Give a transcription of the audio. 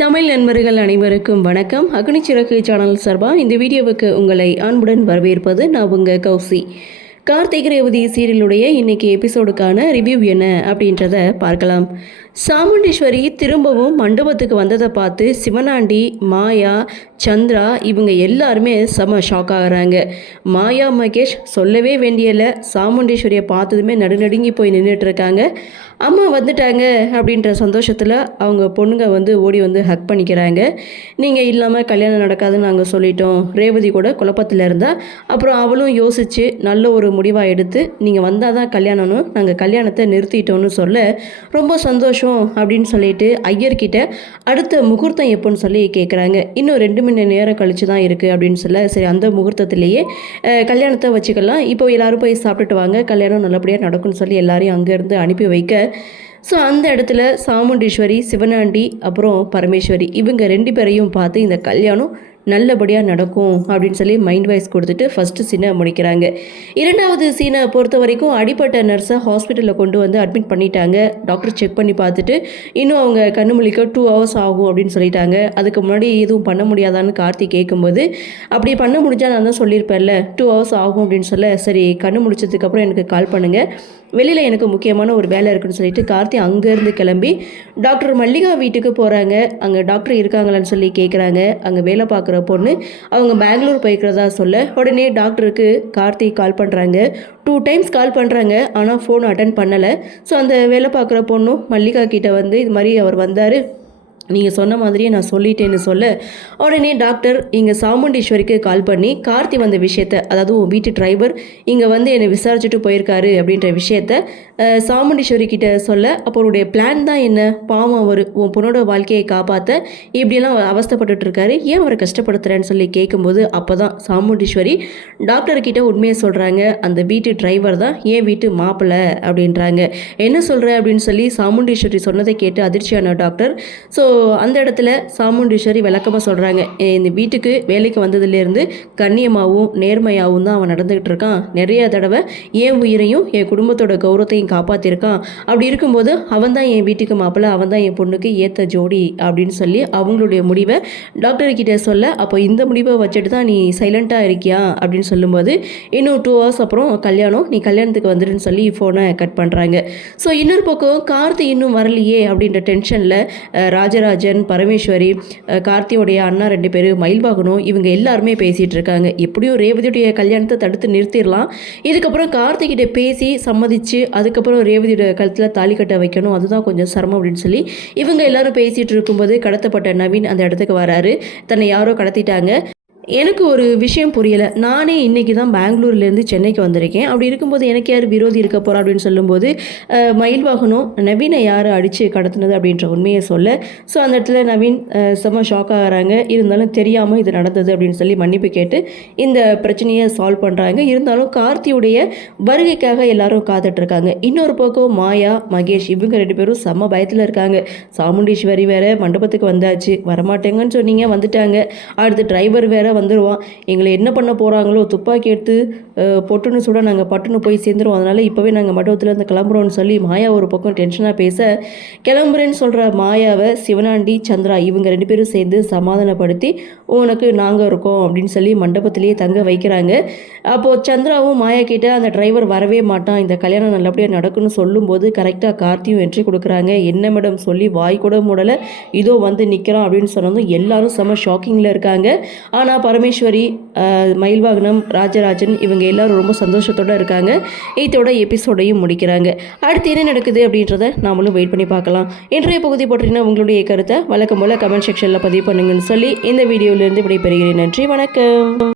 தமிழ் நண்பர்கள் அனைவருக்கும் வணக்கம். அக்னிச்சிறகு சேனல் சார்பாக இந்த வீடியோவுக்கு உங்களை அன்புடன் வரவேற்பது நான் உங்கள் கௌசி. கார்த்திகை ரேவதி சீரியலுடைய இன்னைக்கு எபிசோடுக்கான ரிவ்யூ என்ன அப்படின்றத பார்க்கலாம். சாமுண்டீஸ்வரி திரும்பவும் மண்டபத்துக்கு வந்ததை பார்த்து சிவனாண்டி, மாயா, சந்திரா இவங்க எல்லாருமே செம ஷாக் ஆகிறாங்க. மாயா, மகேஷ் சொல்லவே வேண்டியல, சாமுண்டீஸ்வரியை பார்த்ததுமே நடுநடுங்கி போய் நின்றுட்டுருக்காங்க. அம்மா வந்துட்டாங்க அப்படின்ற சந்தோஷத்தில் அவங்க பொண்ணுங்க ஓடி ஹக் பண்ணிக்கிறாங்க. நீங்கள் இல்லாமல் கல்யாணம் நடக்காதுன்னு நாங்கள் சொல்லிட்டோம். ரேவதி கூட குழப்பத்தில் இருந்தால் அப்புறம் அவளும் யோசித்து நல்ல ஒரு முடிவாக எடுத்து நீங்கள் வந்தால் தான் கல்யாணம்னு நாங்கள் கல்யாணத்தை நிறுத்திட்டோன்னு சொல்ல ரொம்ப சந்தோஷம் அப்படின்னு சொல்லிட்டு ஐயர்கிட்ட அடுத்த முகூர்த்தம் எப்போன்னு சொல்லி கேட்குறாங்க. இன்னும் 2 மணி நேரம் கழிச்சு தான் இருக்குது அப்படின்னு சொல்ல, சரி அந்த முகூர்த்தத்திலேயே கல்யாணத்தை வச்சுக்கலாம், இப்போ எல்லோரும் போய் சாப்பிட்டுட்டு வாங்க, கல்யாணம் நல்லபடியாக நடக்கும்னு சொல்லி எல்லாரையும் அங்கேருந்து அனுப்பி வைக்க, ஸோ அந்த இடத்துல சாமுண்டீஸ்வரி, சிவனாண்டி அப்புறம் பரமேஸ்வரி இவங்க 2 பேரையும் பார்த்து இந்த கல்யாணம் நல்லபடியாக நடக்கும் அப்படின்னு சொல்லி மைண்ட் வாய்ஸ் கொடுத்துட்டு ஃபஸ்ட்டு சீனை முடிக்கிறாங்க. 2வது சீனை பொறுத்த வரைக்கும் அடிப்பட்ட நர்ஸை ஹாஸ்பிட்டலில் கொண்டு அட்மிட் பண்ணிட்டாங்க. டாக்டர் செக் பண்ணி பார்த்துட்டு இன்னும் அவங்க கண்ணு முழிக்க 2 hours ஆகும் அப்படின்னு சொல்லிட்டாங்க. அதுக்கு முன்னாடி எதுவும் பண்ண முடியாதான்னு கார்த்தி கேட்கும்போது, அப்படி பண்ண முடிஞ்சால் நான் தான் சொல்லியிருப்பேன்ல 2 hours ஆகும் அப்படின்னு சொல்ல, சரி கண்ணு முடிச்சதுக்கப்புறம் எனக்கு கால் பண்ணுங்கள், வெளியில் எனக்கு முக்கியமான ஒரு வேலை இருக்குன்னு சொல்லிட்டு கார்த்தி அங்கேருந்து கிளம்பி டாக்டர் மல்லிகா வீட்டுக்கு போகிறாங்க. அங்கே டாக்டர் இருக்காங்களான்னு சொல்லி கேட்குறாங்க. அங்கே வேலை பார்க்குற பொண்ணு அவங்க பெங்களூர் போய்க்கிறதா சொல்ல, உடனே டாக்டருக்கு கார்த்தி கால் பண்ணுறாங்க. 2 times கால் பண்ணுறாங்க, ஆனால் ஃபோன் அட்டன் பண்ணலை. ஸோ அந்த வேலை பார்க்குற பொண்ணும் மல்லிகா கிட்ட இது மாதிரி அவர் வந்தார், நீங்கள் சொன்ன மாதிரியே நான் சொல்லிட்டேன்னு சொல்ல, உடனே டாக்டர் இங்கே சாமுண்டீஸ்வரிக்கு கால் பண்ணி கார்த்தி வந்த விஷயத்த, அதாவது உன் வீட்டு டிரைவர் இங்கே என்னை விசாரிச்சுட்டு போயிருக்காரு அப்படின்ற விஷயத்த சாமுண்டீஸ்வரி கிட்ட சொல்ல, அப்போ அவருடைய பிளான் தான் என்ன, பாவம் அவர் உன் பொண்ணோட வாழ்க்கையை காப்பாற்ற இப்படியெல்லாம் அவஸ்தப்பட்டுருக்காரு, ஏன் அவரை கஷ்டப்படுத்துகிறேன்னு சொல்லி கேட்கும்போது, அப்போ தான் சாமுண்டீஸ்வரி டாக்டர்கிட்ட உண்மையை சொல்கிறாங்க. அந்த வீட்டு டிரைவர் தான் என் வீட்டு மாப்பிள்ளை அப்படின்றாங்க. என்ன சொல்கிற அப்படின்னு சொல்லி சாமுண்டீஸ்வரி சொன்னதை கேட்டு அதிர்ச்சியான டாக்டர், ஸோ அந்த இடத்துல சாமுண்டீஸ்வரி விளக்கமாக சொல்கிறாங்க, இந்த வீட்டுக்கு வேலைக்கு வந்ததுலேருந்து கண்ணியமாகவும் நேர்மையாகவும் தான் அவன் நடந்துக்கிட்டு இருக்கான். நிறைய தடவை என் உயிரையும் என் குடும்பத்தோட கௌரவத்தையும் காப்பாற்றிருக்கான். அப்படி இருக்கும்போது அவன் தான் என் வீட்டுக்கு மாப்பிள்ளை, அவன் தான் என் பொண்ணுக்கு ஏற்ற ஜோடி அப்படின்னு சொல்லி அவங்களுடைய முடிவை டாக்டர்கிட்ட சொல்ல, அப்போ இந்த முடிவை வச்சுட்டு தான் நீ சைலண்ட்டாக இருக்கியா அப்படின்னு சொல்லும்போது, இன்னும் 2 hours அப்புறம் கல்யாணம், நீ கல்யாணத்துக்கு வந்துடுன்னு சொல்லி ஃபோனை கட் பண்ணுறாங்க. ஸோ இன்னொரு பக்கம் கார்த்தி இன்னும் வரலையே அப்படின்ற டென்ஷனில் ராஜராஜன், பரமேஸ்வரி, கார்த்தியோடைய அண்ணா 2 பேர், மயில்வாகனம் இவங்க எல்லாருமே பேசிகிட்டு இருக்காங்க. எப்படியும் ரேவதியுடைய கல்யாணத்தை தடுத்து நிறுத்திடலாம், இதுக்கப்புறம் கார்த்திகிட்ட பேசி சம்மதிச்சு அதுக்கப்புறம் ரேவதியோட கழுத்தில் தாலி கட்ட வைக்கணும், அதுதான் கொஞ்சம் சிரமம் அப்படின்னு சொல்லி இவங்க எல்லாரும் பேசிகிட்டு இருக்கும்போது கடத்தப்பட்ட நவீன் அந்த இடத்துக்கு வராரு. தன்னை யாரோ கடத்திட்டாங்க. எனக்கு ஒரு விஷயம் புரியலை, நானே இன்றைக்கி தான் பெங்களூர்லேருந்து சென்னைக்கு வந்திருக்கேன், அப்படி இருக்கும்போது எனக்கு யார் விரோதி இருக்க போகிறா அப்படின்னு சொல்லும்போது, மயில்வாகனம் நவீனை யார் அடித்து கடத்தினது அப்படின்ற உண்மையை சொல்ல, ஸோ அந்த இடத்துல நவீன் செம்ம ஷாக் ஆகிறாங்க. இருந்தாலும் தெரியாமல் இது நடந்தது அப்படின்னு சொல்லி மன்னிப்பு கேட்டு இந்த பிரச்சனையை சால்வ் பண்ணுறாங்க. இருந்தாலும் கார்த்தியுடைய வருகைக்காக எல்லாரும் காத்துட்ருக்காங்க. இன்னொரு பக்கம் மாயா, மகேஷ் இவங்க 2 பேரும் செம்ம பயத்தில் இருக்காங்க. சாமுண்டீஸ்வரி வேறு மண்டபத்துக்கு வந்தாச்சு, வரமாட்டேங்கன்னு சொன்னீங்க, வந்துட்டாங்க, அடுத்து டிரைவர் வேறு வந்துடுவான், எங்களை என்ன பண்ண போகிறாங்களோ, துப்பாக்கி எடுத்து பொட்டுன்னு சுட நாங்கள் பட்டுன்னு போய் சேர்ந்துருவோம், அதனால் இப்போவே நாங்கள் மண்டபத்தில் கிளம்புறோன்னு சொல்லி மாயா ஒரு பக்கம் டென்ஷனாக பேச, கிளம்புறேன்னு சொல்கிற மாயாவை சிவனாண்டி, சந்திரா இவங்க 2 பேரும் சேர்ந்து சமாதானப்படுத்தி உனக்கு நாங்கள் இருக்கோம் அப்படின்னு சொல்லி மண்டபத்திலேயே தங்க வைக்கிறாங்க. அப்போது சந்திராவும் மாயா கிட்ட அந்த டிரைவர் வரவே மாட்டான், இந்த கல்யாணம் நல்லபடியாக நடக்குன்னு சொல்லும்போது கரெக்டாக கார்த்தியும் என்ட்ரி கொடுக்குறாங்க. என்ன மேடம் சொல்லி வாய் கூட மூடலை, இதோ நிற்கிறான் அப்படின்னு சொன்னதும் எல்லாரும் செம ஷாக்கிங்கில் இருக்காங்க. ஆனால் பரமேஸ்வரி, மயில்வாகனம், ராஜராஜன் இவங்க எல்லாரும் ரொம்ப சந்தோஷத்தோடு இருக்காங்க. இதோட எபிசோடையும் முடிக்கிறாங்க. அடுத்து என்ன நடக்குது அப்படின்றத நாமளும் வெயிட் பண்ணி பார்க்கலாம். இன்றைய பகுதி பற்றின உங்களுடைய கருத்தை வழக்கம் போல் கமெண்ட் செக்ஷனில் பதிவு பண்ணுங்கன்னு சொல்லி இந்த வீடியோவிலேருந்து விடைபெறுகிறேன். நன்றி, வணக்கம்.